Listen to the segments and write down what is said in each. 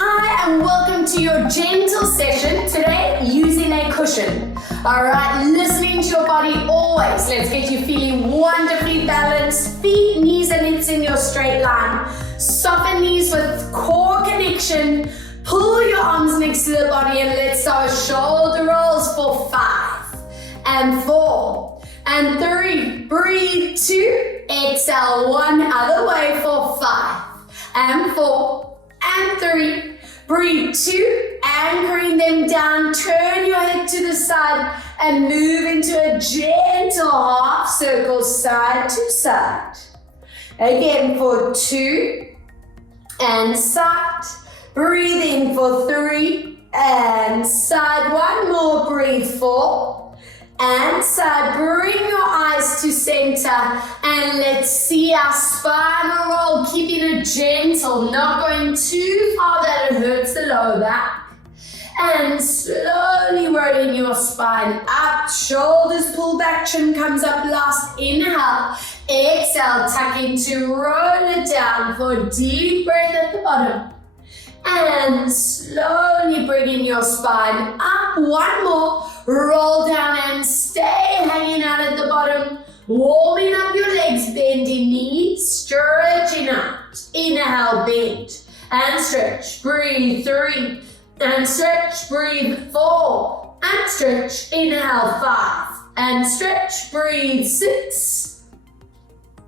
Hi and welcome to your gentle session today using a cushion. Alright, listening to your body always. Let's get you feeling wonderfully balanced. Feet, knees and hips in your straight line. Soften knees with core connection. Pull your arms next to the body and let's start shoulder rolls for 5 and 4 and 3. Breathe 2. Exhale 1 other way for 5 and 4 and 3. Breathe 2, anchoring them down, turn your head to the side and move into a gentle half circle side to side. Again for 2 and side. Breathe in for 3 and side. One more, breathe 4 and side. Bring your eyes to center and let's see our spinal roll, keeping it gentle, not going too far that it hurts the lower back. And slowly rolling your spine up, shoulders pull back, chin comes up last. Inhale, exhale, tuck into, roll it down for a deep breath at the bottom. And slowly bringing your spine up. One more. Roll down and stay hanging out at the bottom. Warming up your legs, bending knees, stretching out. Inhale, bend and stretch. Breathe 3 and stretch. Breathe 4 and stretch. Inhale 5 and stretch. Breathe 6,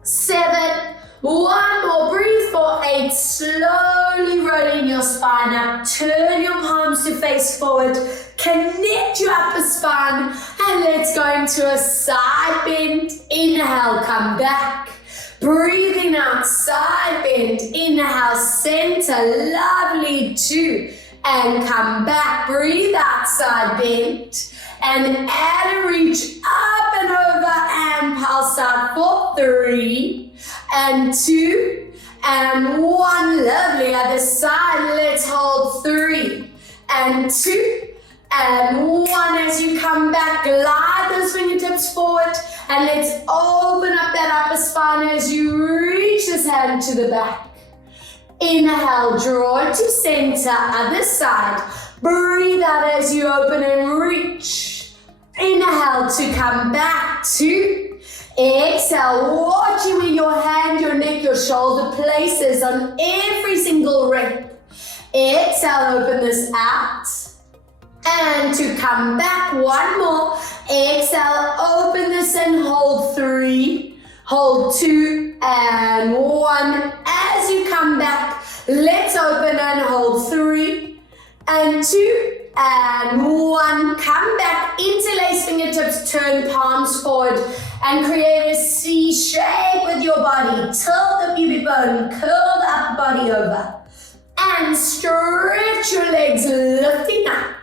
7. One more, breathe for 8, slowly rolling your spine up, turn your palms to face forward, connect your upper spine, and let's go into a side bend. Inhale, come back, breathing out, side bend, inhale, center, lovely, 2, and come back, breathe out, side bend, and add a reach up and over, and pulse out for 3, and 2, and 1, lovely, other side, let's hold 3, and 2, and 1, as you come back, glide those fingertips forward, and let's open up that upper spine as you reach this hand to the back. Inhale, draw it to center, other side, breathe out as you open and reach. Inhale to come back, 2, exhale, watching with your hand, your neck, your shoulder places on every single rep. Exhale, open this out. And to come back, one more. Exhale, open this and hold 3, hold 2 and 1. As you come back, let's open and hold 3 and 2 and 1. Come back, interlace fingertips, turn palms forward and create a C shape with your body. Tilt the pubic bone, curl the upper body over and stretch your legs, lifting up.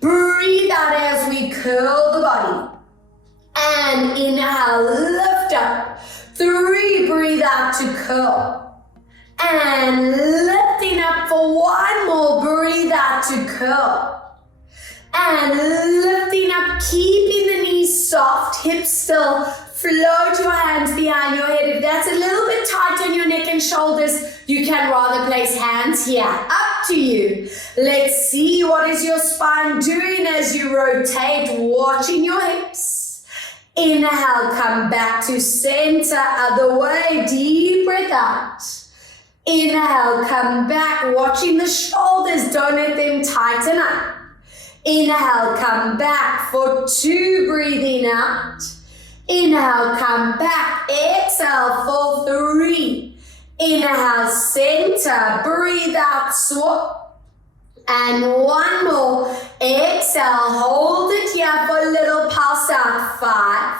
Breathe out as we curl the body. And inhale, lift up. 3, breathe out to curl. And lifting up for 1 more, breathe out to curl. And lifting up, keeping the knees soft, hips still. Float your hands behind your head. If that's a little bit tight on your neck and shoulders, you can rather place hands here. Up to you. Let's see what is your spine doing as you rotate, watching your hips. Inhale, come back to center, other way, deep breath out. Inhale, come back, watching the shoulders, don't let them tighten up. Inhale, come back for 2, breathing out. Inhale, come back, exhale for 3. Inhale, center, breathe out, swap. And 1 more, exhale, hold it here for a little pulse out. 5,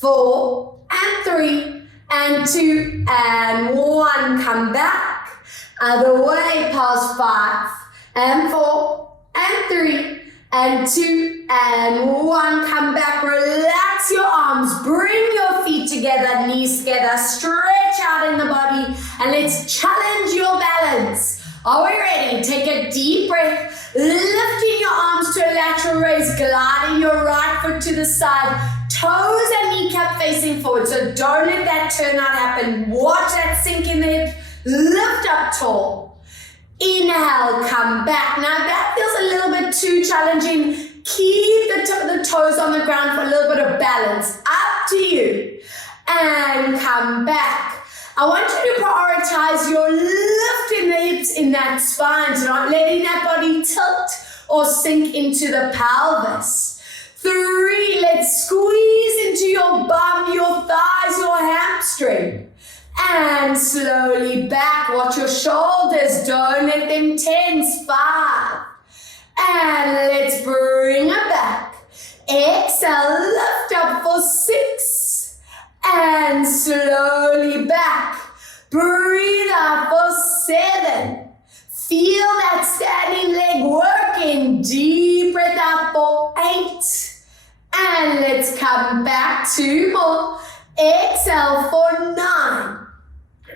4, and 3, and 2, and 1. Come back, other way, pulse 5, and 4, and 3, and 2, and 1. Come back, relax your arms, bring your feet together, knees together, stretch out in the body, and let's challenge your balance. Are we ready? Take a deep breath, lifting your arms to a lateral raise, gliding your right foot to the side, toes and kneecap facing forward, so don't let that turnout happen. Watch that sink in the hips, lift up tall. Inhale, come back. Now that feels a little bit too challenging. Keep the toes on the ground for a little bit of balance. Up to you. And come back. I want you to prioritize your lift in the hips in that spine, so not letting that body tilt or sink into the pelvis. 3, let's squeeze into your bum, your thighs, your hamstring. And slowly back. Watch your shoulders, don't let them tense. 5. And let's bring it back. Exhale, lift up for 6. And slowly back. Breathe out for 7. Feel that standing leg working. Deep breath out for 8. And let's come back 2 more. Exhale for 9.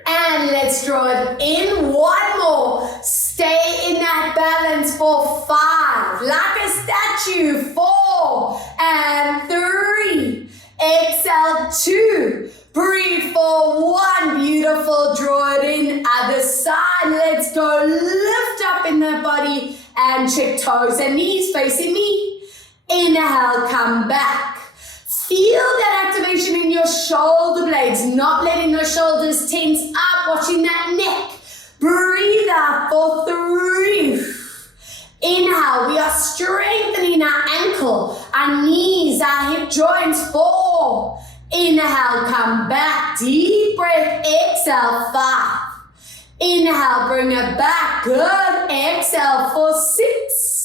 And let's draw it in. 1 more. Stay in that balance for 5. Like a statue. 4 and 3. Exhale 2. Breathe for 1. Beautiful. Draw it in. Other side. Let's go. Lift up in the body and check toes and knees facing me. Inhale, come back. Feel that activation in your shoulder blades, not letting those shoulders tense up, watching that neck. Breathe out for 3. Inhale, we are strengthening our ankle, our knees, our hip joints. 4. Inhale, come back. Deep breath, exhale, 5. Inhale, bring it back. Good. Exhale for 6.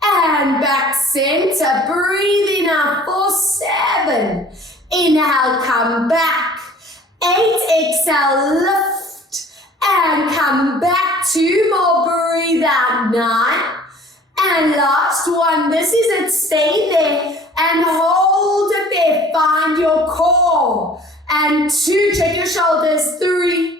And back center, breathing out for 7. Inhale, come back. 8, exhale, lift. And come back. 2 more, breathe out. 9. And last one, this is it. Stay there and hold it there. Find your core. And 2, check your shoulders. 3.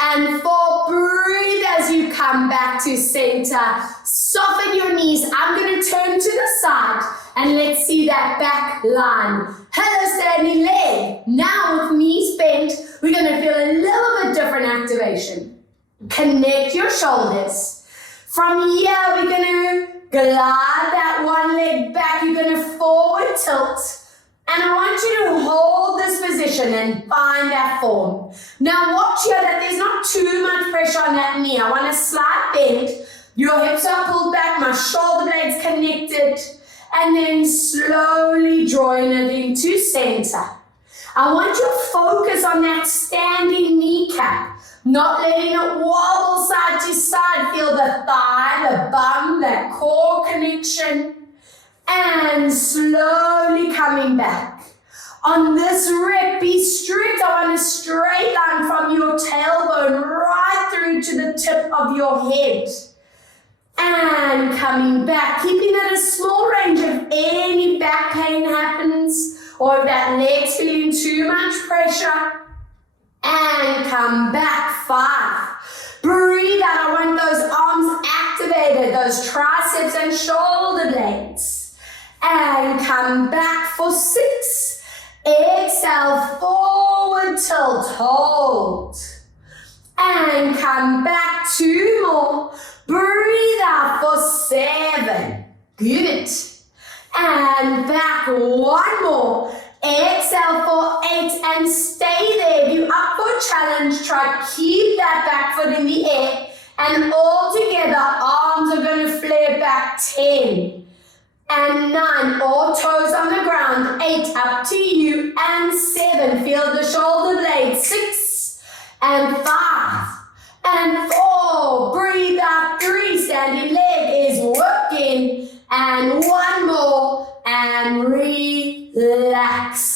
And 4, breathe as you come back to center. Soften your knees. I'm going to turn to the side and let's see that back line. Hello, standing leg. Now with knees bent, we're going to feel a little bit different activation. Connect your shoulders. From here, we're going to glide that one leg back. You're going to forward tilt. And I want you to hold this position and find that form. Now watch here that there's not too much pressure on that knee. I want a slight bend. Your hips are pulled back, my shoulder blades connected. And then slowly drawing it into center. I want you to focus on that standing kneecap. Not letting it wobble side to side. Feel the thigh, the bum, that core connection. And slowly coming back. On this rep, be strict. I want a straight line from your tailbone right through to the tip of your head. And coming back, keeping it a small range if any back pain happens or if that leg's feeling too much pressure. And come back. 5. Breathe out. I want those arms activated, those triceps and shoulder blades. And come back for 6. Exhale, forward tilt, hold. And come back. 2 more. Breathe out for 7. Good. And back. 1 more. Exhale for 8 and stay there. If you're up for a challenge, try keep that back foot in the air. And all together, arms are going to flare back. 10. And 9, all toes on the ground. 8, up to you. And 7, feel the shoulder blades. 6 and 5 and 4. Breathe out. 3, standing leg is working. And 1 more. And relax.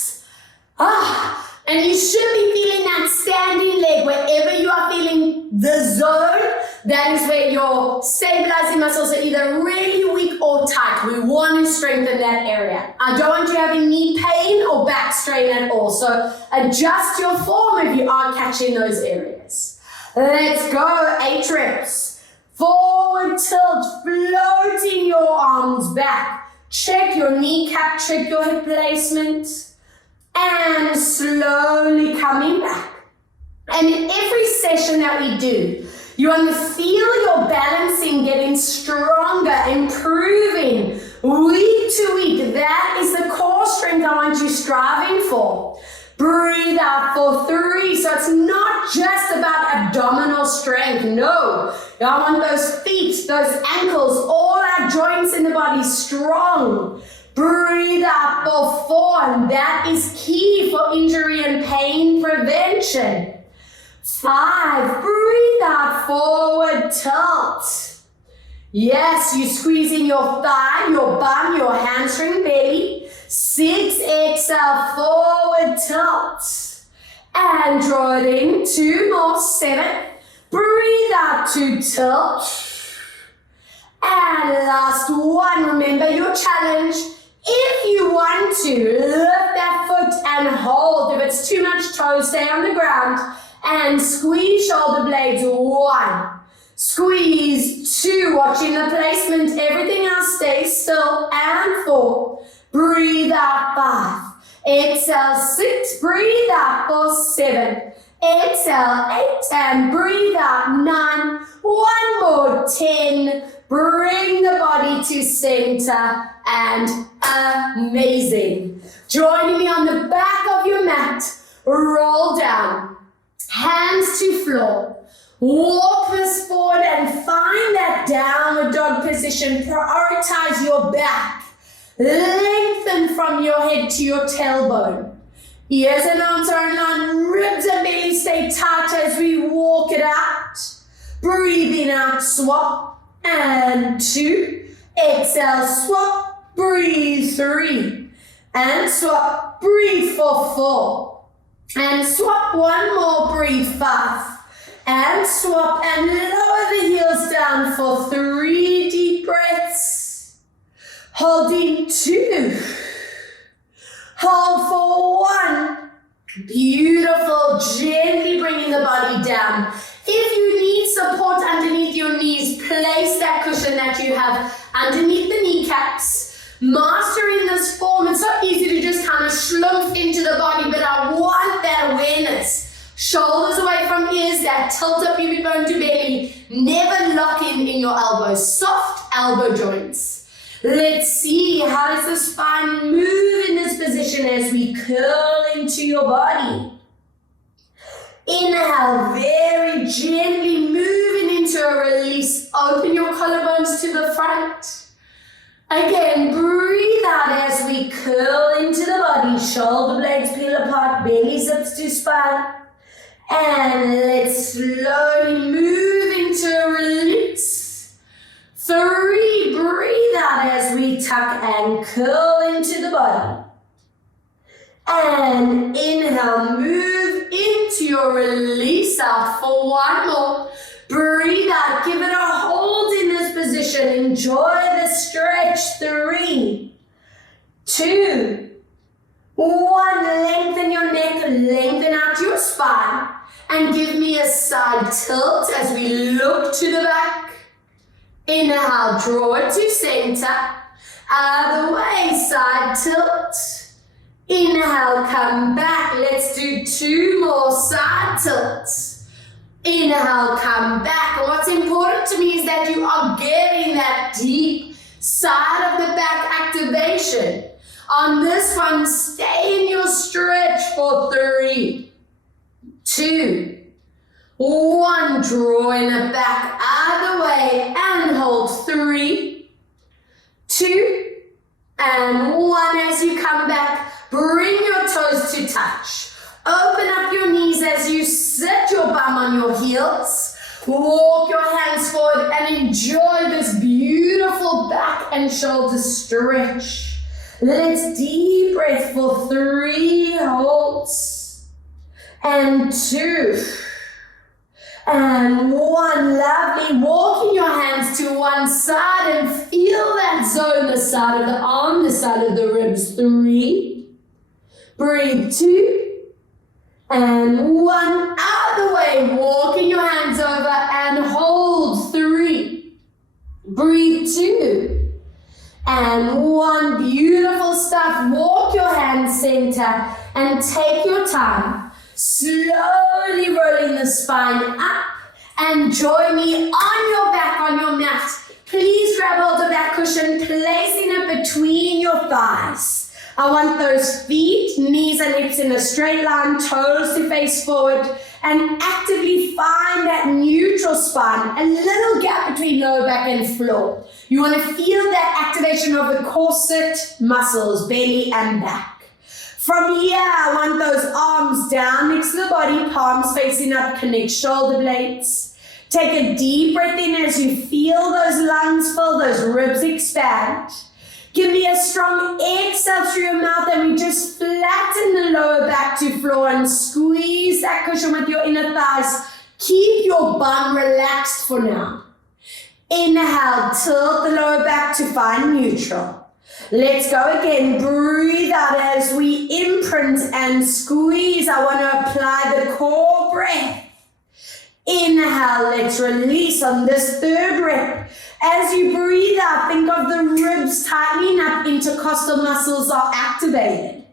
And you should be feeling that standing leg wherever you are feeling the zone. That is where your stabilizing muscles are either really weak or tight. We want to strengthen that area. I don't want you having knee pain or back strain at all. So adjust your form if you are catching those areas. Let's go. 8 reps. Forward tilt, floating your arms back. Check your kneecap, check your hip placement. And slowly coming back. And in every session that we do, You want to feel your balancing getting stronger, improving week to week. That is the core strength I want you striving for. Breathe out for 3. So it's not just about abdominal strength. No. I want those feet, those ankles, all our joints in the body strong. Breathe out for 4. And that is key for injury and pain prevention. 5. Breathe out, forward tilt. Yes, you squeezing your thigh, your bum, your hamstring, belly. 6, exhale, forward tilt. And draw it in. 2 more, 7. Breathe out to tilt. And last one, remember your challenge. If you want to, lift that foot and hold. If it's too much toe, stay on the ground. And squeeze shoulder blades. 1. Squeeze. 2. Watching the placement. Everything else stays still. And 4. Breathe out. 5. Exhale. 6. Breathe out for 7. Exhale. 8. And breathe out. 9. 1 more. 10. Bring the body to center. And amazing. Joining me on the back of your mat. Roll down. Hands to floor. Walk this forward and find that downward dog position. Prioritize your back. Lengthen from your head to your tailbone. Ears and arms are in line. Ribs and belly stay tight as we walk it out. Breathing out, swap. And 2. Exhale, swap. Breathe. 3. And swap. Breathe for 4. And swap. 1 more, breathe. 5. And swap and lower the heels down for 3 deep breaths. Holding 2. Hold for 1. Beautiful. Gently bringing the body down. If you need support underneath your knees, place that cushion that you have underneath the kneecaps. Mastering this form, it's so easy to just kind of slump into the body, but I want that awareness. Shoulders away from ears, that tilt up your bone to belly. Never lock in your elbows. Soft elbow joints. Let's see, how does the spine move in this position as we curl into your body? Inhale, very gently moving into a release. Open your collarbones to the front. Again, breathe out as we curl into the body. Shoulder blades peel apart, belly zips to spine. And let's slowly move into a release. 3, breathe out as we tuck and curl into the body. And inhale, move into your release out for 1 more. Breathe out, give it a hold in this position. Enjoy the stretch. 3, 2, 1. Lengthen your neck, lengthen out your spine. And give me a side tilt as we look to the back. Inhale, draw it to center. Other way, side tilt. Inhale, come back. Let's do 2 more side tilts. Inhale, come back. And what's important to me is that you are getting that deep side of the back activation. On this one, stay in your stretch for 3, 2, 1. Drawing it back other way and hold. 3, 2, and 1. As you come back, bring your toes to touch. Open up your knees as you sit your bum on your heels. Walk your hands forward and enjoy this beautiful back and shoulder stretch. Let's deep breath for 3 holds. And 2. And 1. Lovely. Walking your hands to one side and feel that zone, the side of the arm, the side of the ribs. 3. Breathe. 2. And 1. Other way. Walking your hands over and hold. 3. Breathe. 2. And 1. Beautiful stuff. Walk your hands center and take your time. Slowly rolling the spine up and join me on your back on your mat. Please grab hold of that cushion, placing it between your thighs. I want those feet, knees and hips in a straight line, toes to face forward, and actively find that neutral spine, a little gap between lower back and floor. You want to feel that activation of the corset muscles, belly and back. From here, I want those arms down next to the body, palms facing up, connect shoulder blades. Take a deep breath in as you feel those lungs fill, those ribs expand. Give me a strong exhale through your mouth, and we just flatten the lower back to floor and squeeze that cushion with your inner thighs. Keep your bum relaxed for now. Inhale, tilt the lower back to find neutral. Let's go again. Breathe out as we imprint and squeeze. I want to apply the core breath. Inhale, let's release on this third rep. As you breathe out, think of the ribs tightening up, intercostal muscles are activated.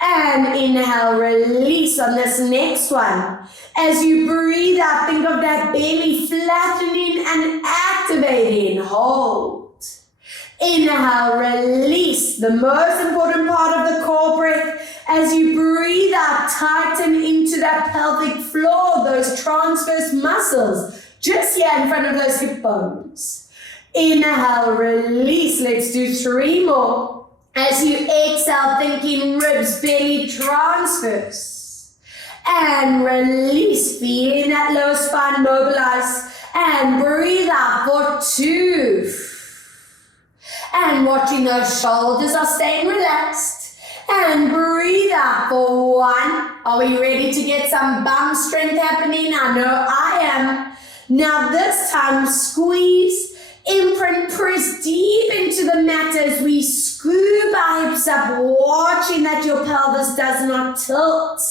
And inhale, release on this next one. As you breathe out, think of that belly flattening and activating. Hold. Inhale, release. The most important part of the core breath. As you breathe out, tighten into that pelvic floor, those transverse muscles, just here in front of those hip bones. Inhale, release. Let's do 3 more. As you exhale, thinking ribs, belly transverse. And release, feeling that lower spine mobilize. And breathe out for 2. And watching those shoulders are staying relaxed. And breathe out for 1. Are we ready to get some bum strength happening? I know I am. Now this time, squeeze, imprint, press deep into the mat as we scoop our hips up, watching that your pelvis does not tilt.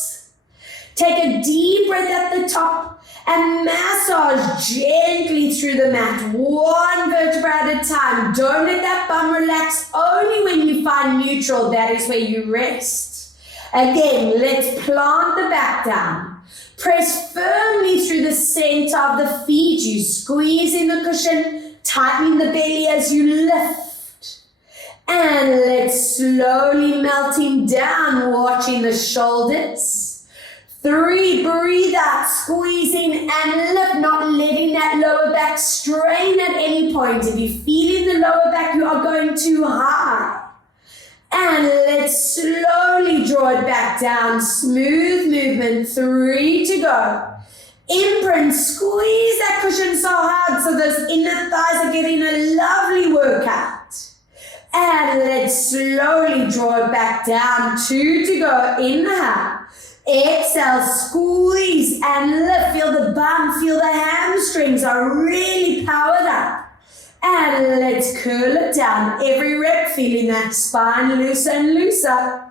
Take a deep breath at the top and massage gently through the mat, 1 vertebra at a time. Don't let that bum relax. Only when you find neutral, that is where you rest. Again, let's plant the back down. Press firmly through the center of the feet. You squeeze in the cushion, tightening the belly as you lift. And let's slowly melting down, watching the shoulders. 3, breathe out, squeezing and lift, not letting that lower back strain at any point. If you feel in the lower back, you are going too high. And let's slowly draw it back down. Smooth movement. 3 to go. Imprint. Squeeze that cushion so hard so those inner thighs are getting a lovely workout. And let's slowly draw it back down. 2 to go. Inhale. Exhale. Squeeze and lift. Feel the bum. Feel the hamstrings are really powered up. And let's curl it down. Every rep, feeling that spine loose and looser.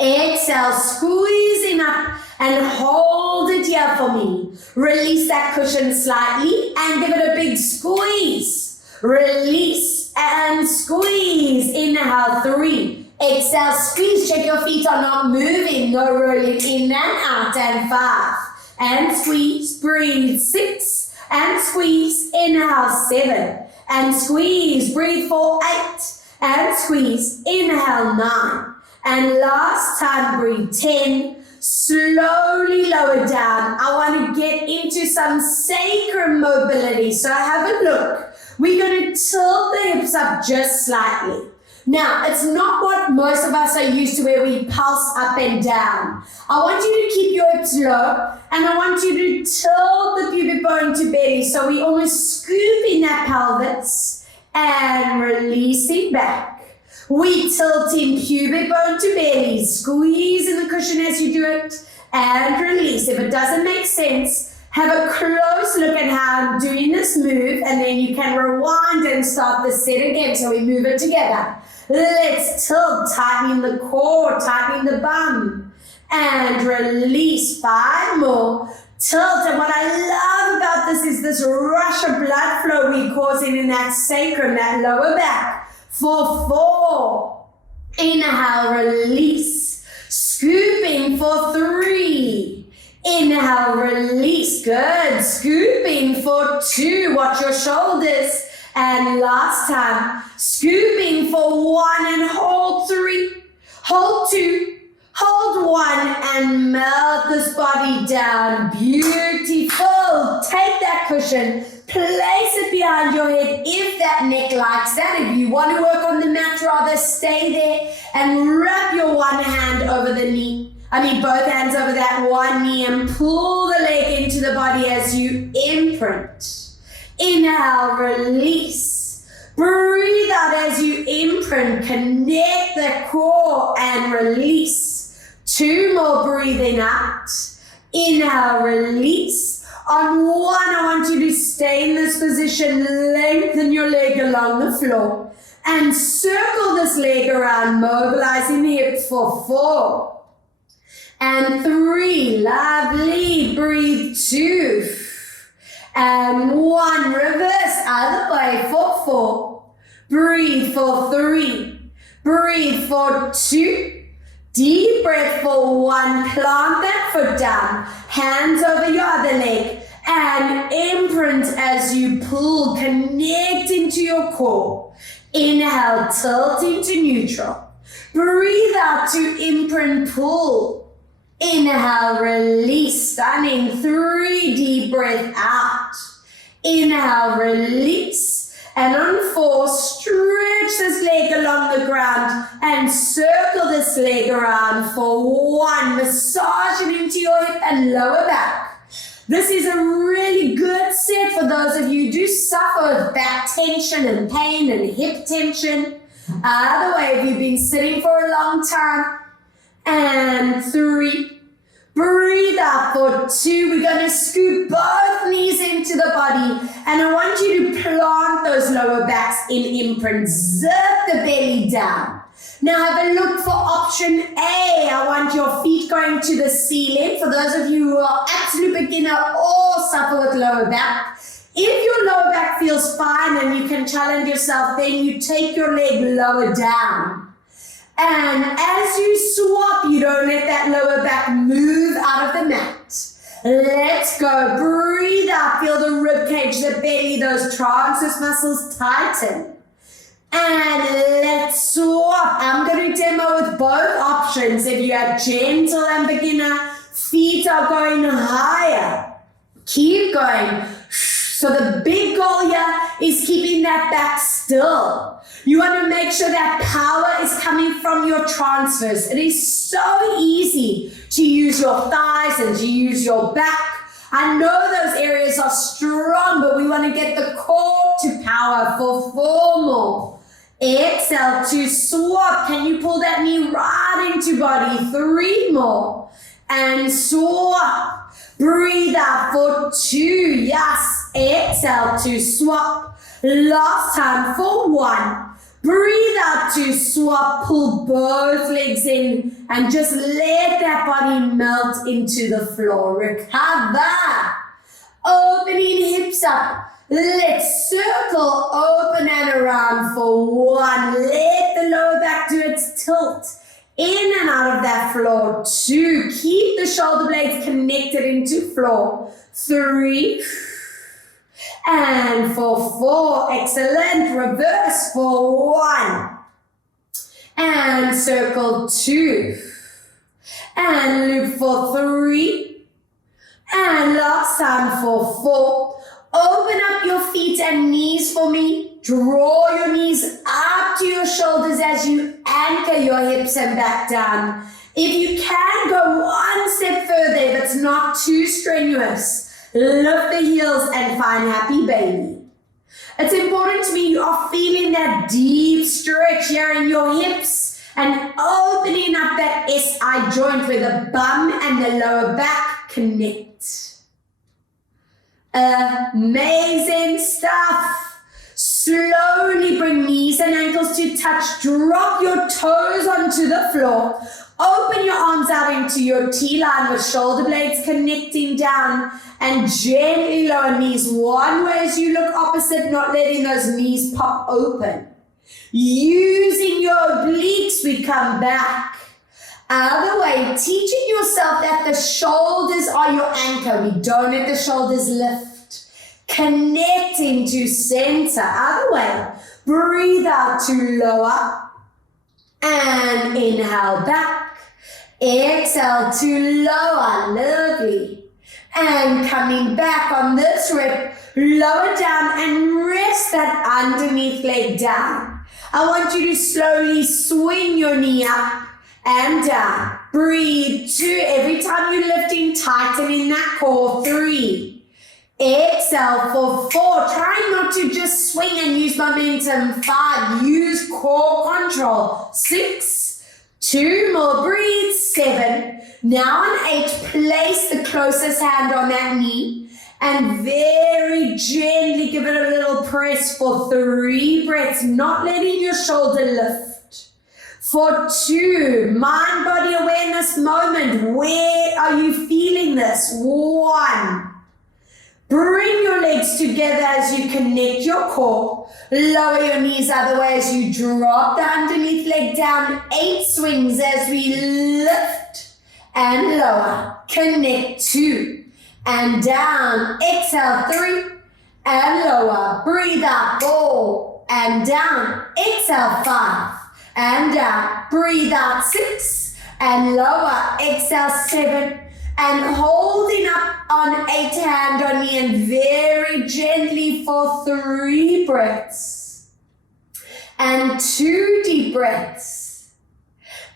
Exhale, squeezing up and hold it here for me. Release that cushion slightly and give it a big squeeze. Release and squeeze. Inhale, 3. Exhale, squeeze. Check your feet are not moving. No rolling in and out. And 5. And squeeze. Breathe. 6. And squeeze. Inhale, 7. And squeeze, breathe for 8, and squeeze, inhale 9, and last time breathe 10, slowly lower down. I want to get into some sacrum mobility, so have a look. We're going to tilt the hips up just slightly. Now, it's not what most of us are used to where we pulse up and down. I want you to keep your hips low and I want you to tilt the pubic bone to belly. So we almost scoop in that pelvis and releasing back. We tilt in pubic bone to belly, squeeze in the cushion as you do it and release. If it doesn't make sense, have a close look at how I'm doing this move and then you can rewind and start the set again so we move it together. Let's tilt, tightening the core, tightening the bum, and release. 5 more. Tilt, and what I love about this is this rush of blood flow we're causing in that sacrum, that lower back. For 4. Inhale, release. Scooping for 3. Inhale, release. Good. Scoop in for 2. Watch your shoulders. And last time. Scoop in for 1 and hold 3. Hold 2. Hold 1 and melt this body down. Beautiful. Take that cushion. Place it behind your head if that neck likes that. If you want to work on the mat, rather stay there and wrap your one hand over the knee. Both hands over that one knee and pull the leg into the body as you imprint. Inhale, release. Breathe out as you imprint. Connect the core and release. 2 more breathing out. Inhale, release. On 1, I want you to stay in this position. Lengthen your leg along the floor and circle this leg around, mobilizing the hips for 4 and 3. Lovely. Breathe 2 and 1. Reverse other way for 4. Breathe for 3. Breathe for 2. Deep breath for 1. Plant that foot down. Hands over your other leg. And imprint as you pull. Connect into your core. Inhale, tilt into neutral. Breathe out to imprint, pull. Inhale, release. Stunning. 3 deep breath out. Inhale, release. And on 4, stretch this leg along the ground and circle this leg around for 1. Massage it into your hip and lower back. This is a really good set for those of you who do suffer with back tension and pain and hip tension. Other way, if you've been sitting for a long time. And 3. Breathe out for 2. We're going to scoop both knees into the body. And I want you to plant those lower backs in imprint. Zip the belly down. Now have a look for option A. I want your feet going to the ceiling. For those of you who are absolute beginner or suffer with lower back. If your lower back feels fine and you can challenge yourself, then you take your leg lower down. And as you swap, you don't let that lower back move out of the mat. Let's go. Breathe out. Feel the rib cage, the belly, those transverse muscles tighten. And let's swap. I'm going to demo with both options. If you are gentle and beginner, feet are going higher. Keep going. So the big goal here is keeping that back still. You want to make sure that power is coming from your transfers. It is so easy to use your thighs and to use your back. I know those areas are strong, but we want to get the core to power for 4 more. Exhale to swap. Can you pull that knee right into body? 3 more. And swap. Breathe out for 2. Yes. Exhale to swap. Last time for 1. Breathe out to swap. Pull both legs in and just let that body melt into the floor. Recover. Opening hips up. Let's circle, open and around for 1. Let the lower back do its tilt. In and out of that floor. 2. Keep the shoulder blades connected into floor. 3. And for 4. Excellent. Reverse for 1. And circle 2. And loop for 3. And last time for 4. Open up your feet and knees for me. Draw your knees up to your shoulders as you anchor your hips and back down. If you can, go 1 step further if it's not too strenuous. Lift the heels and find happy baby. It's important to me you are feeling that deep stretch here in your hips and opening up that SI joint where the bum and the lower back connect. Amazing stuff. Slowly bring knees and ankles to touch. Drop your toes onto the floor. Open your arms out into your T-line with shoulder blades connecting down and gently lower knees one way as you look opposite, not letting those knees pop open. Using your obliques, we come back. Other way, teaching yourself that the shoulders are your anchor. We don't let the shoulders lift. Connecting to center. Other way, breathe out to lower. And inhale back. Exhale to lower. Lovely. And coming back on this rep, lower down and rest that underneath leg down. I want you to slowly swing your knee up and down. Breathe. 2. Every time you're lifting, tightening that core. 3. Exhale for 4. Try not to just swing and use momentum. 5. Use core control. 6. 2 more. Breathe. 7. Now on 8, place the closest hand on that knee and very gently give it a little press for 3 breaths, not letting your shoulder lift. For 2, mind-body awareness moment. Where are you feeling this? 1. Bring your legs together as you connect your core. Lower your knees other way as you drop the underneath leg down. 8 swings as we lift and lower. Connect. 2 and down. Exhale. 3 and lower. Breathe out. 4 and down. Exhale. 5 and down. Breathe out. 6 and lower. Exhale. 7 and holding up on 8, hand on knee and very gently for 3 breaths and 2 deep breaths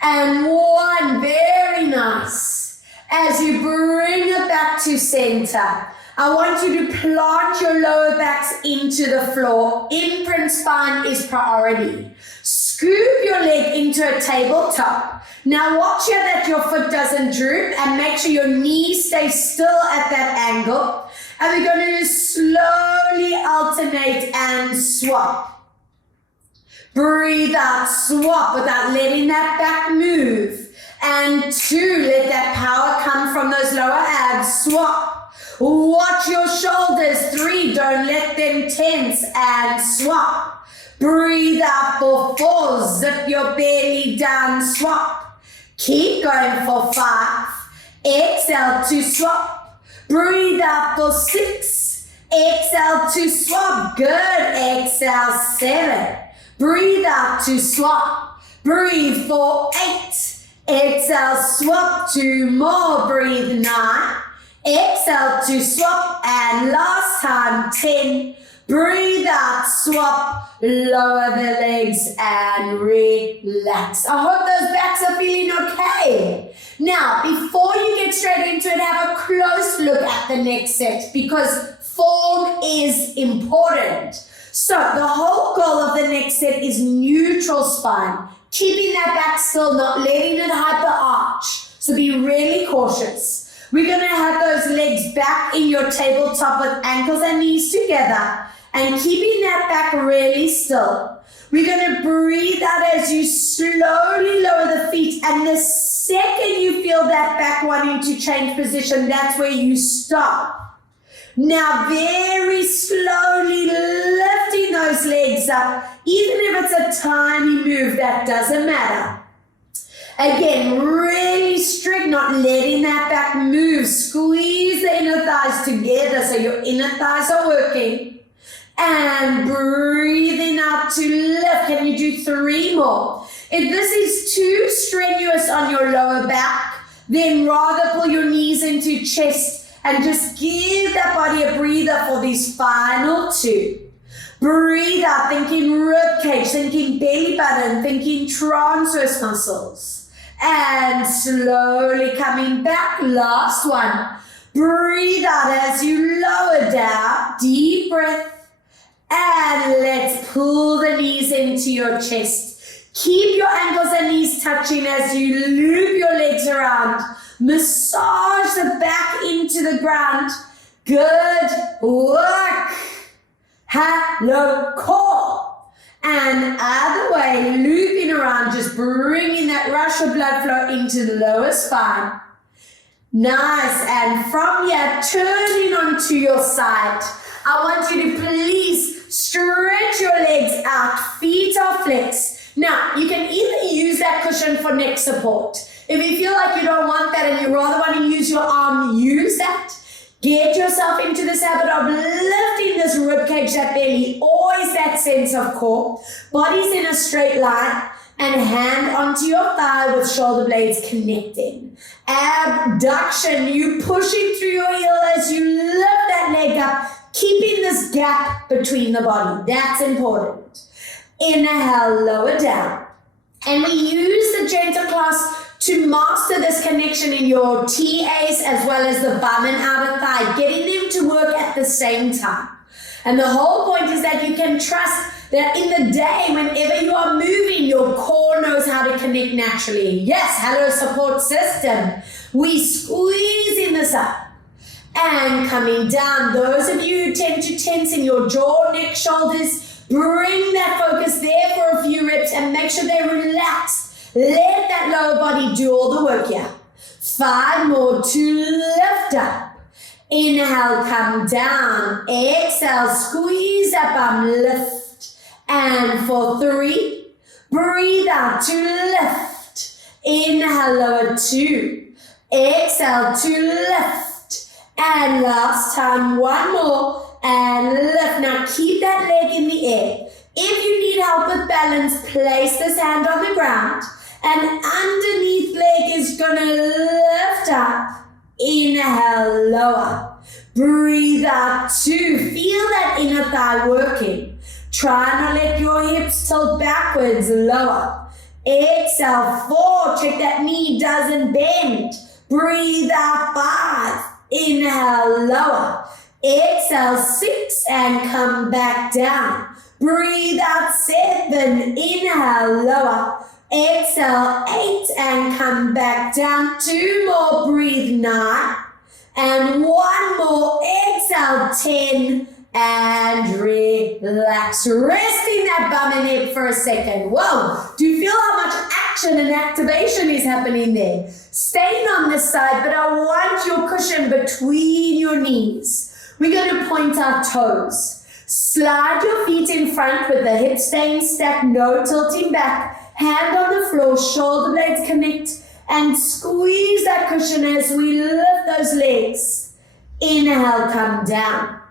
and 1. Very nice. As you bring it back to center, I want you to plant your lower backs into the floor. Imprint spine is priority. Scoop your leg into a tabletop. Now watch here that your foot doesn't droop and make sure your knees stay still at that angle. And we're going to slowly alternate and swap. Breathe out, swap without letting that back move. And 2, let that power come from those lower abs. Swap. Watch your shoulders. 3, don't let them tense and swap. Breathe out for 4, zip your belly down, swap. Keep going for 5. Exhale to swap. Breathe out for 6. Exhale to swap. Good. Exhale. 7. Breathe out to swap. Breathe for 8. Exhale, swap. 2 more. Breathe. 9. Exhale to swap. And last time. 10. Breathe out, swap, lower the legs and relax. I hope those backs are feeling okay. Now, before you get straight into it, have a close look at the next set because form is important. So the whole goal of the next set is neutral spine, keeping that back still, not letting it hyper arch. So be really cautious. We're going to have those legs back in your tabletop with ankles and knees together and keeping that back really still. We're going to breathe out as you slowly lower the feet, and the second you feel that back wanting to change position, that's where you stop. Now very slowly lifting those legs up, even if it's a tiny move, that doesn't matter. Again, really strict, not letting that back move. Squeeze the inner thighs together so your inner thighs are working. And breathing out to lift. Can you do 3 more? If this is too strenuous on your lower back, then rather pull your knees into chest and just give that body a breather for these final 2. Breathe out, thinking rib cage, thinking belly button, thinking transverse muscles. And slowly coming back, last one. Breathe out as you lower down, deep breath. And let's pull the knees into your chest. Keep your ankles and knees touching as you loop your legs around. Massage the back into the ground. Good work. Hello, core. And other way, looping around, just bringing that rush of blood flow into the lower spine. Nice. And from here, turning onto your side, I want you to please stretch your legs out, feet are flexed. Now, you can either use that cushion for neck support. If you feel like you don't want that and you rather want to use your arm, use that. Get yourself into this habit of lifting this ribcage, that belly, always that sense of core. Body's in a straight line and hand onto your thigh with shoulder blades connecting. Abduction, you pushing through your heel as you lift that leg up, keeping this gap between the body. That's important. Inhale, lower down. And we use the gentle class to master this connection in your TAs as well as the bum and outer thigh, getting them to work at the same time. And the whole point is that you can trust that in the day, whenever you are moving, your core knows how to connect naturally. Yes, hello support system. We squeezing this up and coming down. Those of you who tend to tense in your jaw, neck, shoulders, bring that focus there for a few reps and make sure they relax. Let that lower body do all the work here. 5 more to lift up. Inhale, come down. Exhale, squeeze up, lift. And for 3, breathe out to lift. Inhale, lower 2. Exhale to lift. And last time, 1 more. And lift. Now keep that leg in the air. If you need help with balance, place this hand on the ground. And underneath leg is going to lift up. Inhale, lower. Breathe out 2. Feel that inner thigh working. Try not let your hips tilt backwards, lower. Exhale, 4. Check that knee doesn't bend. Breathe out 5. Inhale, lower. Exhale, 6 and come back down. Breathe out 7. Inhale, lower. Exhale, 8 and come back down. 2 more, breathe 9. And 1 more, exhale, 10. And relax. Resting that bum and hip for a second. Whoa, do you feel how much action and activation is happening there? Staying on this side, but I want your cushion between your knees. We're going to point our toes. Slide your feet in front with the hips staying stacked, no tilting back. Hand on the floor, shoulder blades connect, and squeeze that cushion as we lift those legs. Inhale, come down.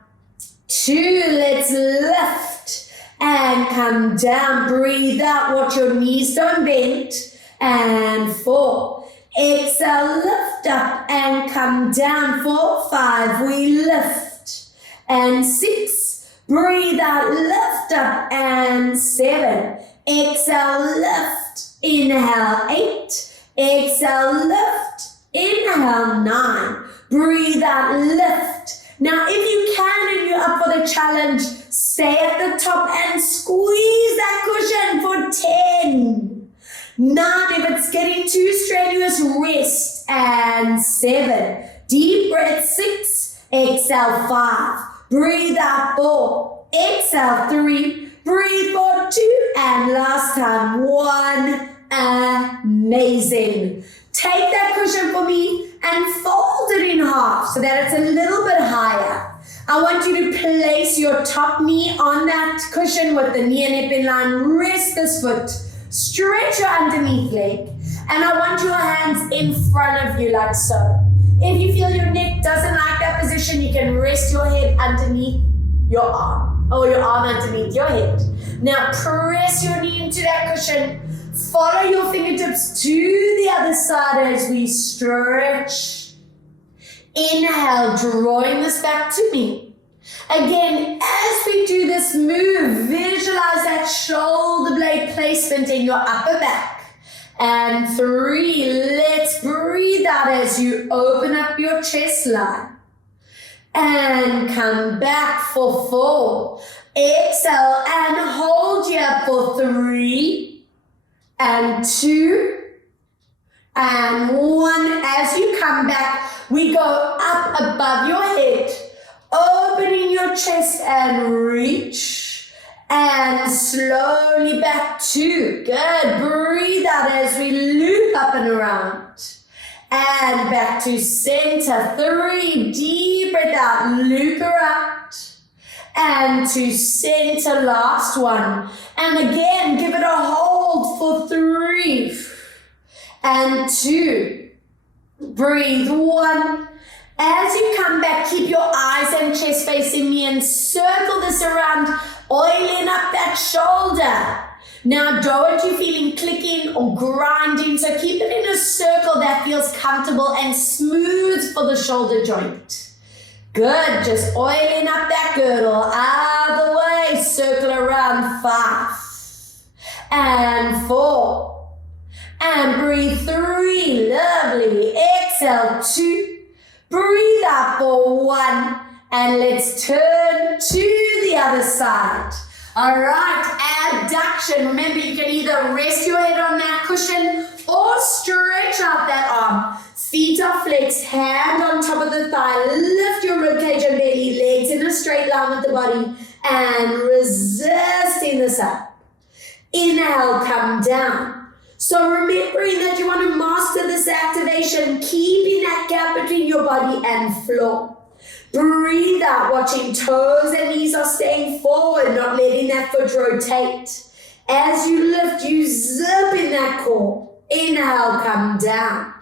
2, let's lift and come down. Breathe out, watch your knees don't bend. And 4, exhale, lift up and come down. 4, 5, we lift. And 6, breathe out, lift up. And 7, exhale, lift. Inhale, 8. Exhale, lift. Inhale, 9. Breathe out, lift. Now, if you can and you're up for the challenge, stay at the top and squeeze that cushion for 10. 9, if it's getting too strenuous, rest. And 7. Deep breath, 6. Exhale, 5. Breathe out, 4. Exhale, 3. Breathe for 2. And last time, 1. Amazing. Take that cushion for me and fold it in half so that it's a little bit higher. I want you to place your top knee on that cushion with the knee and hip in line. Rest this foot. Stretch your underneath leg. And I want your hands in front of you like so. If you feel your neck doesn't like that position, you can rest your head underneath your arm or your arm underneath your head. Now press your knee into that cushion. Follow your fingertips to the other side as we stretch. Inhale, drawing this back to me. Again, as we do this move, visualize that shoulder blade placement in your upper back. And 3, let's breathe out as you open up your chest line. And come back for 4. Exhale and hold here for 3. And 2, and 1. As you come back, we go up above your head, opening your chest and reach, and slowly back 2. Good. Breathe out as we loop up and around. And back to center. 3, deep breath out, loop around. And to center, last one. And again, give it a hold for 3. and 2. Breathe, 1. As you come back, keep your eyes and chest facing me and circle this around, oiling up that shoulder. Now, don't want you feeling clicking or grinding, so keep it in a circle that feels comfortable and smooth for the shoulder joint. Good, just oiling up that girdle, out the way, circle around, 5, and 4, and breathe, 3, lovely, exhale, 2, breathe up for 1, and let's turn to the other side. All right, abduction. Remember, you can either rest your head on that cushion or stretch out that arm. Feet are flexed, hand on top of the thigh. Lift your ribcage and belly, legs in a straight line with the body, and resisting this up. Inhale, come down. So remembering that you want to master this activation, keeping that gap between your body and floor. Breathe out, watching toes and knees are staying forward, not letting that foot rotate. As you lift, you zip in that core. Inhale, come down.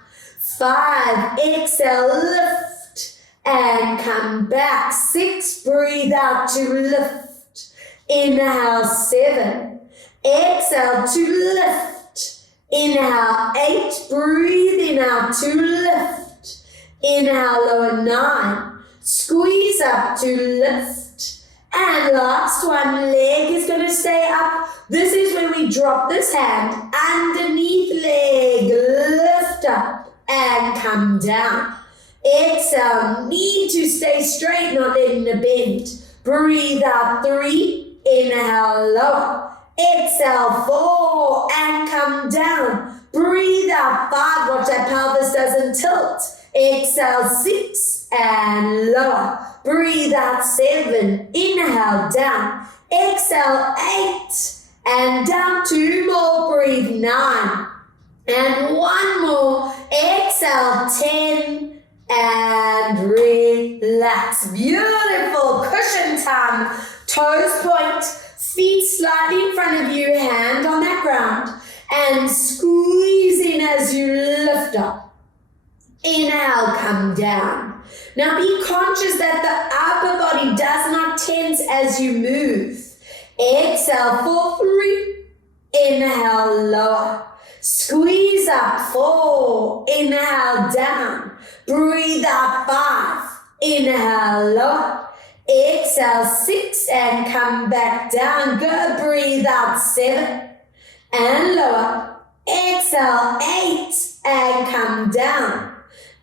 5, exhale, lift, and come back. 6, breathe out to lift. Inhale, 7, exhale to lift. Inhale, 8, breathing out to lift. Inhale, lower 9. Squeeze up to lift. And last one, leg is going to stay up. This is when we drop this hand underneath leg, lift up and come down. Exhale, knee to stay straight, not letting the bend. Breathe out, 3, inhale, lower. Exhale, 4, and come down. Breathe out, 5, watch that pelvis doesn't tilt. Exhale, 6, and lower. Breathe out, 7, inhale, down. Exhale, 8, and down. 2 more, breathe, 9. And 1 more, exhale, 10, and relax. Beautiful, cushion time. Toes point, feet slightly in front of you, hand on that ground, and squeezing as you lift up. Inhale, come down. Now be conscious that the upper body does not tense as you move. Exhale for 3. Inhale, lower. Squeeze up, 4. Inhale, down. Breathe out, 5. Inhale, lower. Exhale, 6, and come back down. Good. Breathe out, 7, and lower. Exhale, 8, and come down.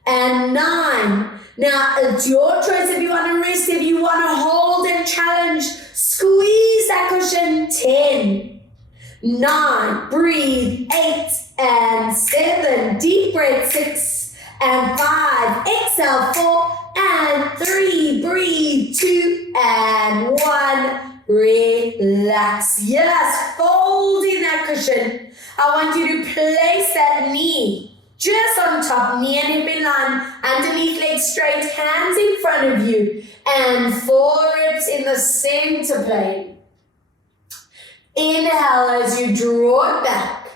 And 9. Now, it's your choice if you want to rest, if you want to hold and challenge. Squeeze that cushion, 10, 9, breathe, 8, and 7. Deep breath, 6, and 5. Exhale, 4, and 3. Breathe, 2, and 1. Relax. Yes, folding that cushion. I want you to place that knee just on top, knee and hip in line, underneath legs straight, hands in front of you, and 4 ribs in the center plane. Inhale as you draw it back,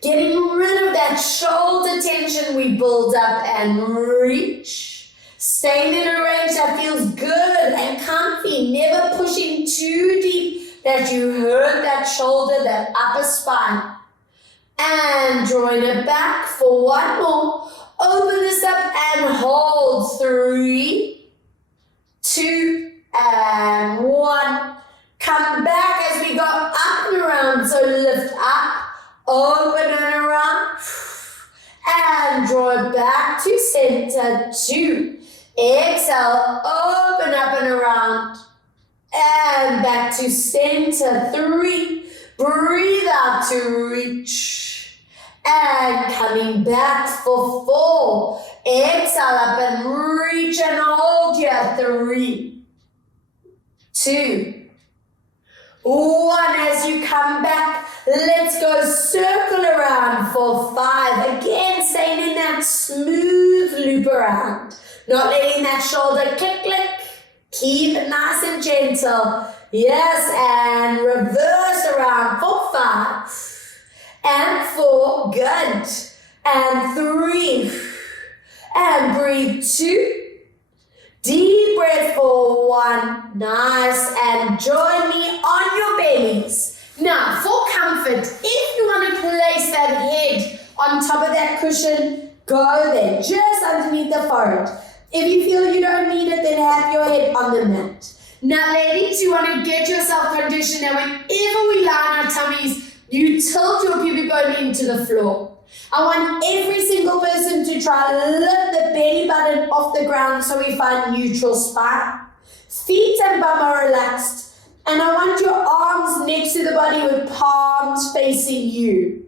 getting rid of that shoulder tension we build up, and reach. Staying in a range that feels good and comfy, never pushing too deep that you hurt that shoulder, that upper spine. And drawing it back for 1 more. Open this up and hold. 3, 2, and 1. Come back as we go up and around. So lift up, open and around. And draw it back to center. 2. Exhale, open up and around. And back to center. 3. Breathe out to reach. And coming back for 4. Exhale up and reach and hold here. 3, 2, 1. As you come back, let's go circle around for 5. Again, staying in that smooth loop around. Not letting that shoulder click, click. Keep it nice and gentle. Yes, and reverse around for 5. And 4, good. and 3, and breathe 2. Deep breath for 1, nice, and join me on your bellies. Now, for comfort, if you want to place that head on top of that cushion, go there, just underneath the forehead. If you feel you don't need it, then have your head on the mat. Now, ladies, you want to get yourself conditioned that whenever we lie on our tummies, you tilt your pubic bone into the floor. I want every single person to try to lift the belly button off the ground so we find neutral spine. Feet and bum are relaxed. And I want your arms next to the body with palms facing you.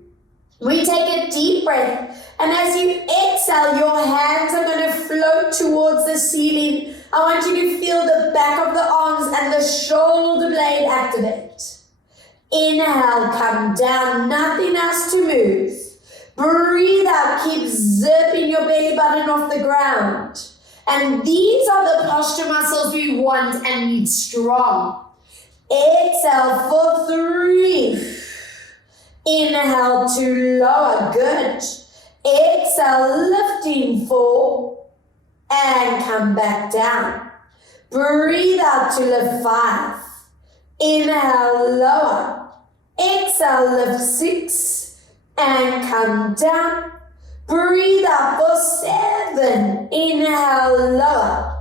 We take a deep breath. And as you exhale, your hands are going to float towards the ceiling. I want you to feel the back of the arms and the shoulder blade activate. Inhale, come down, nothing else to move. Breathe out, keep zipping your belly button off the ground. And these are the posture muscles we want and need strong. Exhale for 3. Inhale to lower, good. Exhale, lifting 4. And come back down. Breathe out to lift 5. Inhale, lower. Exhale, lift 6. And come down. Breathe out for 7. Inhale, lower.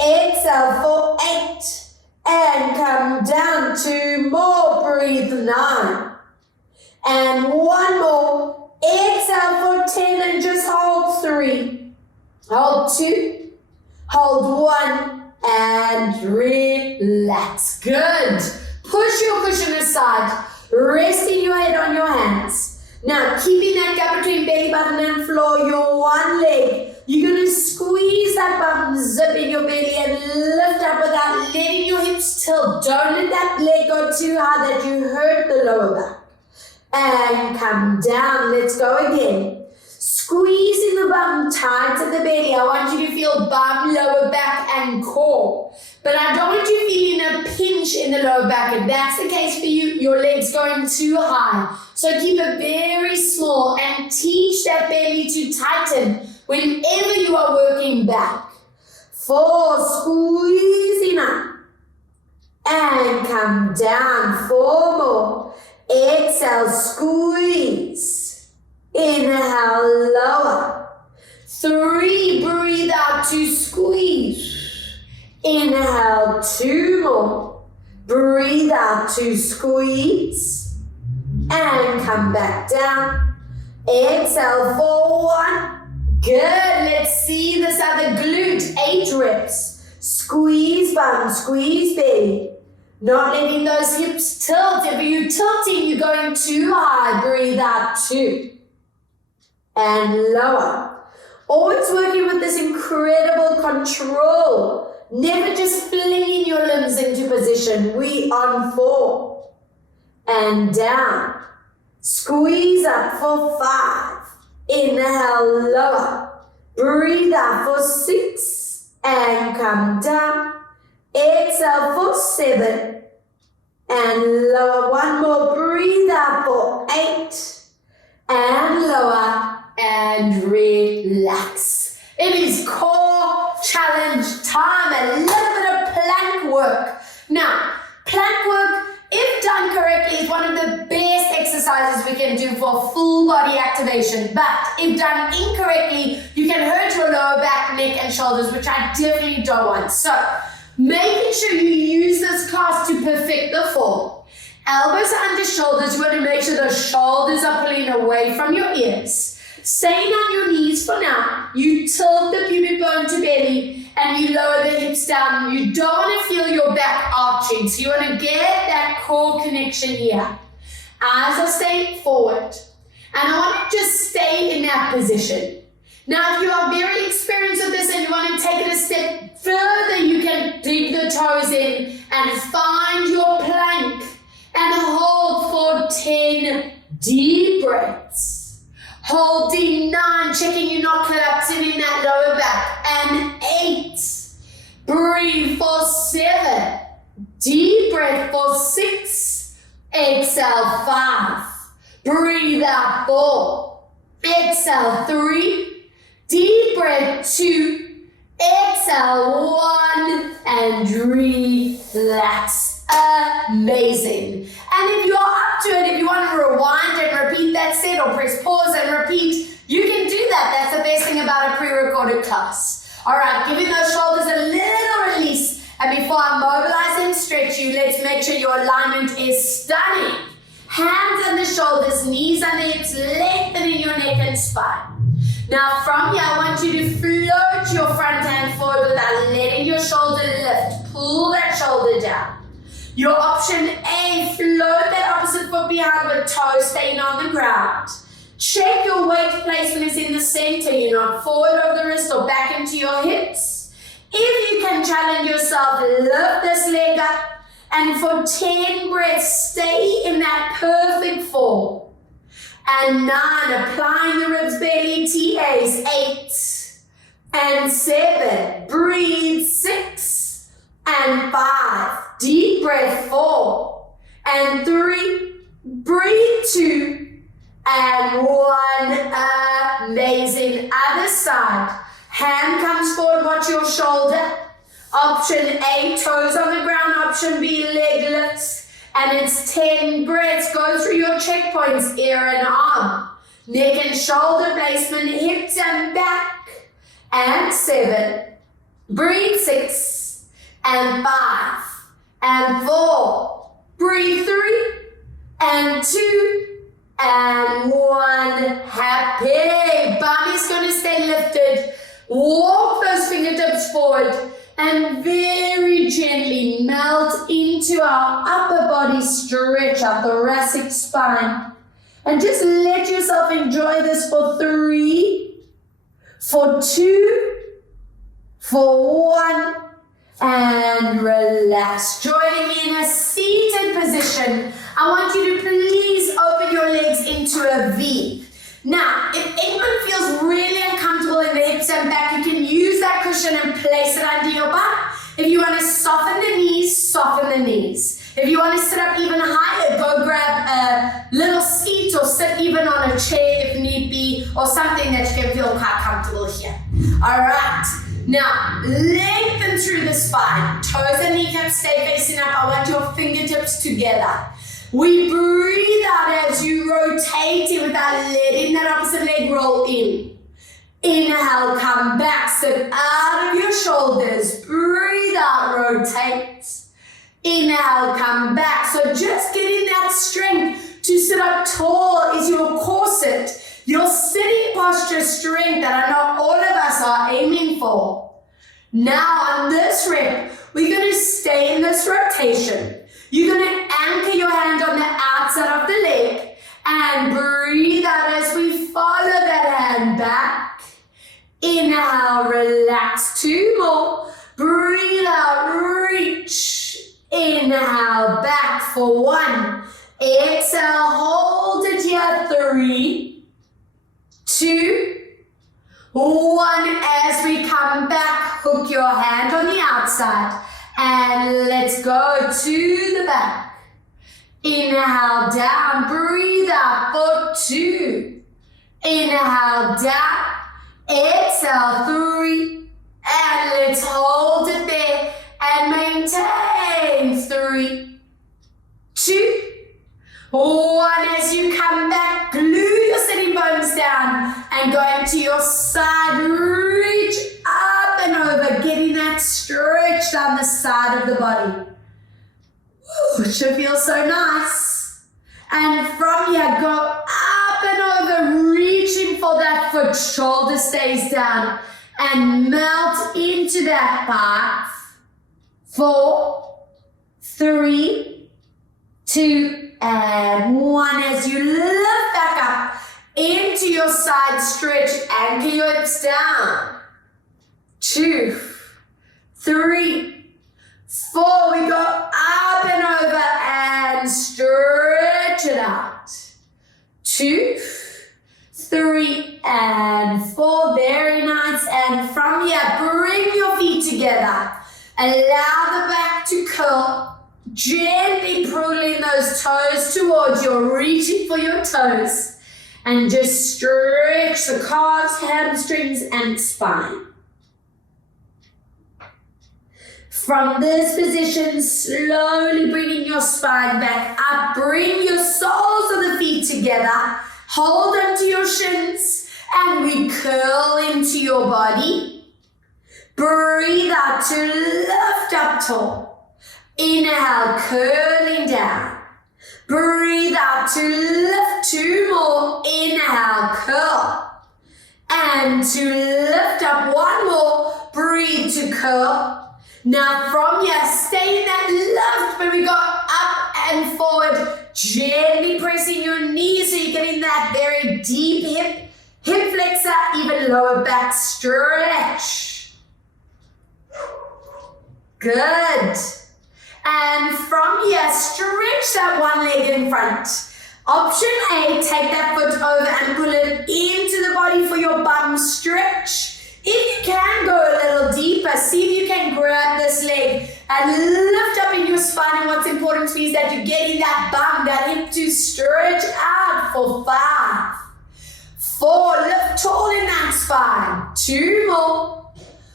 Exhale for 8. And come down. 2 more. Breathe 9. And 1 more. Exhale for 10 and just hold 3. Hold 2. Hold 1. And relax. Good. Push your cushion aside. Resting your head on your hands. Now, keeping that gap between belly button and floor, your one leg, you're going to squeeze that bum, zip in your belly and lift up without letting your hips tilt. Don't let that leg go too high that you hurt the lower back. And come down. Let's go again. Squeezing the bum tight to the belly. I want you to feel bum, lower back and core. But I don't want you feeling a pinch in the lower back. If that's the case for you, your leg's going too high. So keep it very small and teach that belly to tighten whenever you are working back. 4, squeezing up. And come down. 4 more. Exhale, squeeze. Inhale, lower. 3, breathe out to squeeze. Inhale, 2 more. Breathe out to squeeze. And come back down. Exhale for 1. Good. Let's see this other glute. 8 reps. Squeeze bum, squeeze belly. Not letting those hips tilt. If you're tilting, you're going too high. Breathe out 2. And lower. Always working with this incredible control. Never just flinging your limbs into position. We on 4. And down. Squeeze up for 5. Inhale, lower. Breathe out for 6. And come down. Exhale for 7. And lower. 1 more. Breathe out for 8. And lower. And relax. It is core challenge time. A little bit of plank work. Now, plank work, if done correctly, is one of the best exercises we can do for full body activation. But if done incorrectly, you can hurt your lower back, neck, and shoulders, which I definitely don't want. So, making sure you use this class to perfect the form. Elbows are under shoulders. You want to make sure the shoulders are pulling away from your ears. Staying on your knees for now. You tilt the pubic bone to belly and you lower the hips down. You don't want to feel your back arching. So you want to get that core connection here. Eyes are staying forward. And I want to just stay in that position. Now, if you are very experienced with this and you want to take it a step further, you can dig the toes in and find your plank and hold for 10 deep breaths. Holding 9, checking you're not collapsing in that lower back. And 8. Breathe for 7. Deep breath for 6. Exhale 5. Breathe out 4. Exhale, 3. Deep breath, 2. Exhale, 1. And relax. Amazing. And if you're up to it, if you want to rewind and repeat that set or press pause and repeat, you can do that. That's the best thing about a pre-recorded class. All right, giving those shoulders a little release. And before I mobilize and stretch you, let's make sure your alignment is stunning. Hands on the shoulders, knees on the hips, lengthening your neck and spine. Now from here, I want you to float your front hand forward without letting your shoulder lift. Pull that shoulder down. Your option A, float that opposite foot behind with toes staying on the ground. Check your weight placement is in the center. You're not forward over the wrist or back into your hips. If you can challenge yourself, lift this leg up. And for 10 breaths, stay in that perfect 4. And 9, applying the ribs, belly, TAs, 8 and 7. Breathe, 6 and 5. Deep breath, 4 and 3. Breathe, 2 and 1. Amazing. Other side. Hand comes forward, watch your shoulder. Option A, toes on the ground. Option B, leg lifts. And it's 10 breaths. Go through your checkpoints, ear and arm. Neck and shoulder placement, hips and back. And 7. Breathe, 6 and 5 and 4. Breathe, 3 and 2 and 1. Happy. Bum is going to stay lifted. Walk those fingertips forward. And very gently melt into our upper body stretch, our thoracic spine. And just let yourself enjoy this for 3, for 2, for 1, and relax. Joining me in a seated position, I want you to please open your legs into a V. Now, if anyone feels really uncomfortable in the hips and back, you can use that cushion and place it under your butt. If you want to soften the knees, soften the knees. If you want to sit up even higher, go grab a little seat or sit even on a chair if need be, or something that you can feel quite comfortable here. All right. Now, lengthen through the spine. Toes and kneecaps stay facing up. I want your fingertips together. We breathe out as you rotate it without letting that opposite leg roll in. Inhale, come back, sit out of your shoulders. Breathe out, rotate. Inhale, come back. So just getting that strength to sit up tall is your corset, your sitting posture strength that I know all of us are aiming for. Now on this rep, we're going to stay in this rotation. You're going to anchor your hand on the outside of the leg and breathe out as we follow that hand back. Inhale, relax. 2 more. Breathe out, reach. Inhale, back for 1. Exhale, hold it here. 3, 2, 1. As we come back, hook your hand on the outside. And let's go to the back. Inhale, down, breathe out for 2. Inhale, down, exhale, 3. And let's hold it there and maintain. 3, 2, 1. As you come back, glue your sitting bones down and go into your side. Reach up and over, getting that stretch down the side of the body. Ooh, it should feel so nice. And from here, go up and over, reaching for that foot. Shoulder stays down and melt into that 5, 4, 3, 2, and 1. As you lift back up into your side stretch, anchor your hips down. 2, 3, 4. We go up and over and stretch it out. 2, 3, and 4. Very nice. And from here, bring your feet together. Allow the back to curl. Gently pulling those toes towards you, reaching for your toes. And just stretch the calves, hamstrings, and spine. From this position, slowly bringing your spine back up. Bring your soles of the feet together. Hold onto your shins and we curl into your body. Breathe out to lift up tall. Inhale, curling down. Breathe out to lift, 2 more. Inhale, curl. And to lift up 1 more. Breathe to curl. Now from here, stay in that lift when we go up and forward. Gently pressing your knees so you're getting that very deep hip flexor, even lower back stretch. Good. And from here, stretch that one leg in front. Option A, take that foot over and pull it into the body for your bum stretch. If you can go a little deeper, see if you can grab this leg and lift up in your spine. And what's important to me is that you're getting that bum, that hip to stretch out for 5, 4, lift tall in that spine, 2 more.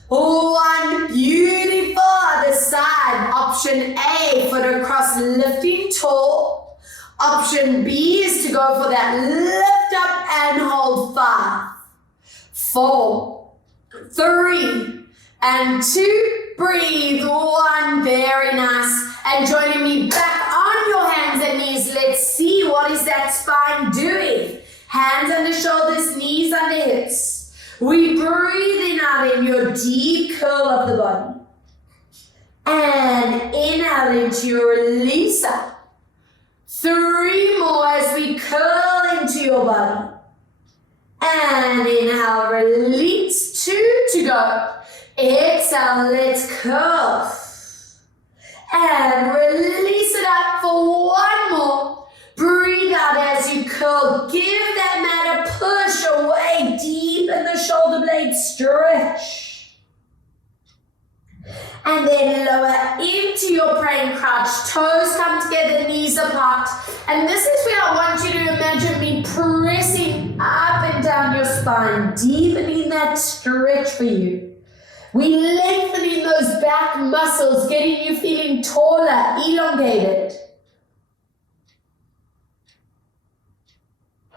1, beautiful, other side. Option A, foot across, lifting tall. Option B is to go for that lift up and hold 5, 4, 3, and 2. Breathe. 1, very nice. And joining me back on your hands and knees. Let's see what is that spine doing. Hands under shoulders, knees under hips. We breathe in out in your deep curl of the body. And inhale into your release up. 3 more as we curl into your body. And inhale, release, 2 to go. Exhale, let's curl. And release it up for 1 more. Breathe out as you curl. Give that mat a push away deep in the shoulder blade stretch. And then lower into your praying crouch. Toes come together, knees apart. And this is where I want you to imagine me pressing up and down your spine, deepening that stretch for you. We lengthening those back muscles, getting you feeling taller, elongated.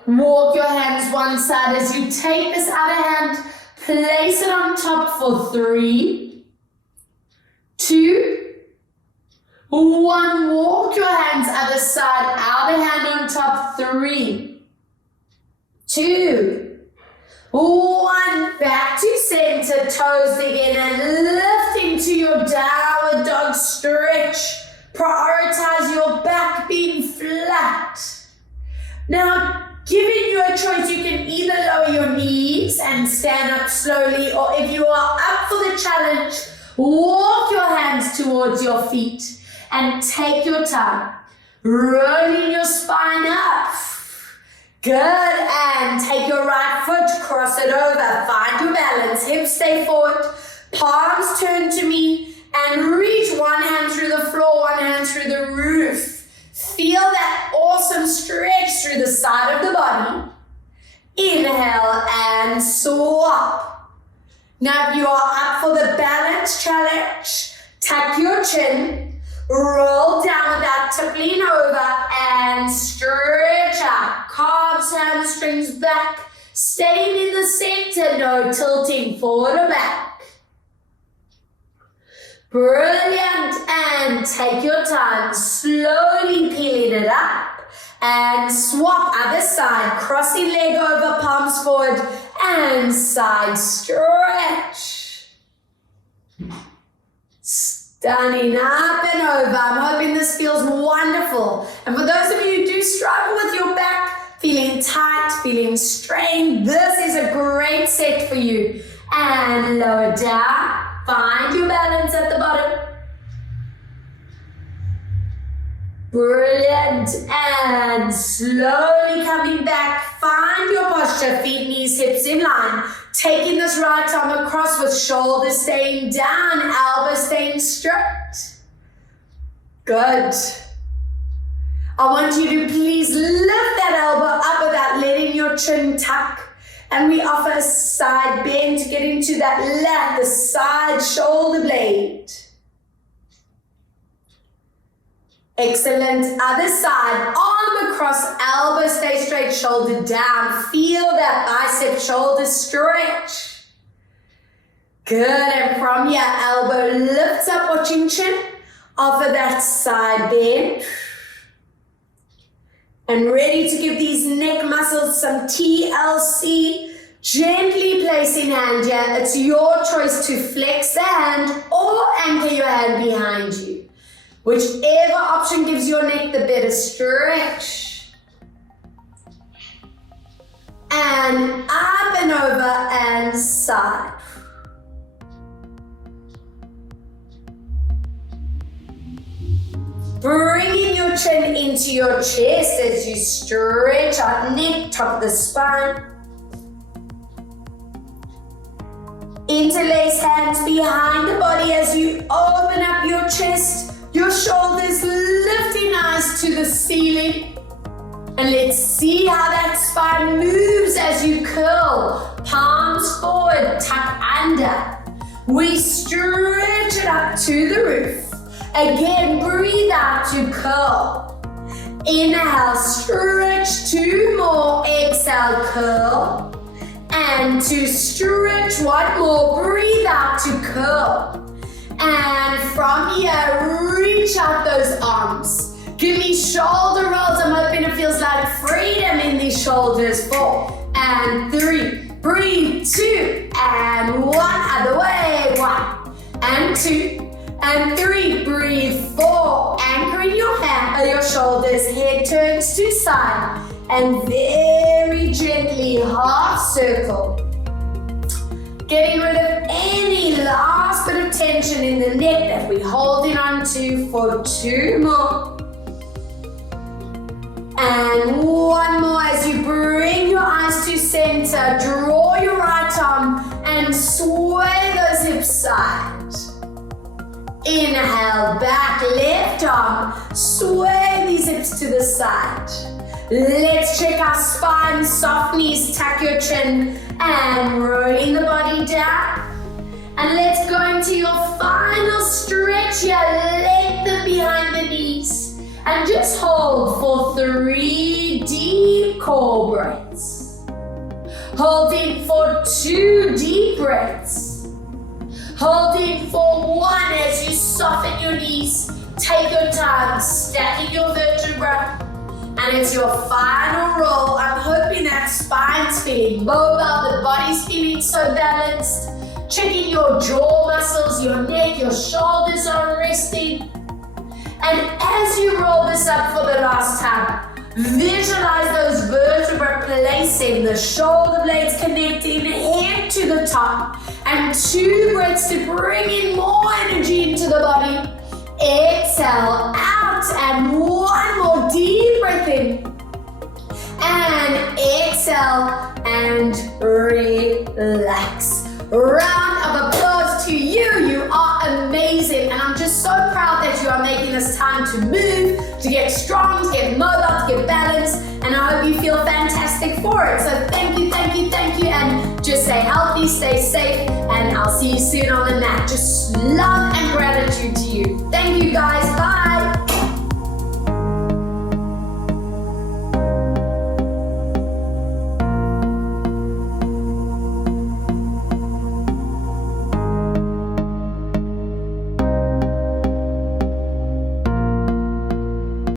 Walk your hands one side as you take this other hand, place it on top for 3, 2, 1. Walk your hands other side, outer hand on top, 3, 2, 1. Back to center, toes again, and lift into your downward dog stretch. Prioritize your back being flat. Now, giving you a choice, you can either lower your knees and stand up slowly, or if you are up for the challenge, walk your hands towards your feet and take your time. Rolling your spine up. Good, and take your right foot, cross it over, find your balance, hips stay forward, palms turn to me, and reach one hand through the floor, one hand through the roof. Feel that awesome stretch through the side of the body. Inhale and swap. Now if you are up for the balance challenge, tuck your chin, roll down without tippling over, and stretch out. Calves, hamstrings back, staying in the center, no tilting forward or back. Brilliant, and take your time, slowly peeling it up, and swap other side, crossing leg over, palms forward, and side stretch. Standing up and over. I'm hoping this feels wonderful. And for those of you who do struggle with your back, feeling tight, feeling strained, this is a great set for you. And lower down. Find your balance at the bottom. Brilliant. And slowly coming back. Find your posture. Feet, knees, hips in line. Taking this right arm across with shoulders staying down, elbows staying straight. Good. I want you to please lift that elbow up without letting your chin And we offer a side bend to get into that lat, the side shoulder blade. Excellent. Other side, arm across, elbow stay straight, shoulder down. Feel that bicep shoulder stretch. Good, and from your elbow, lift up, watching chin. Offer that side bend. And ready to give these neck muscles some TLC. Gently placing hand here. It's your choice to flex the hand or anchor your hand behind you. Whichever option gives your neck the better stretch. And up and over and side. Bringing your chin into your chest as you stretch out neck, top of the spine. Interlace hands behind the body as you open up your chest, your shoulders lifting eyes to the ceiling. And let's see how that spine moves as you curl. Palms forward, tuck under. We stretch it up to the roof. Again, breathe out to curl. Inhale, stretch, 2 more. Exhale, curl. And to stretch, 1 more. Breathe out to curl. And from here, reach out those arms. Give me shoulder rolls. I'm hoping it feels like freedom in these shoulders. 4 and 3. Breathe, 2 and 1. Other way. 1 and 2. And 3, breathe, 4, anchoring your shoulders, head turns to side, and very gently half circle. Getting rid of any last bit of tension in the neck that we're holding on to for 2 more. And 1 more as you bring your eyes to center, draw your right arm and sway those hips side. Inhale, back, left arm, sway these hips to the side. Let's check our spine, soft knees, tuck your chin, and rolling the body down. And let's go into your final stretch here, lengthen behind the knees. And just hold for 3 deep core breaths. Holding for 2 deep breaths. Holding for 1 as you soften your knees. Take your time, stacking your vertebra. And it's your final roll. I'm hoping that spine's feeling mobile, the body's feeling so balanced. Checking your jaw muscles, your neck, your shoulders are resting. And as you roll this up for the last time, visualize those vertebrae placing, the shoulder blades connecting, head to the top. And 2 breaths to bring in more energy into the body. Exhale out and 1 more deep breath in. And exhale and relax. Round of applause to you. You are amazing. And I'm just so proud that you are making this time to move, to get strong, to get mobile, to get balanced. And I hope you feel fantastic for it. So thank you, thank you, thank you. And just stay healthy, stay safe. And I'll see you soon on the mat. Just love and gratitude to you. Thank you, guys.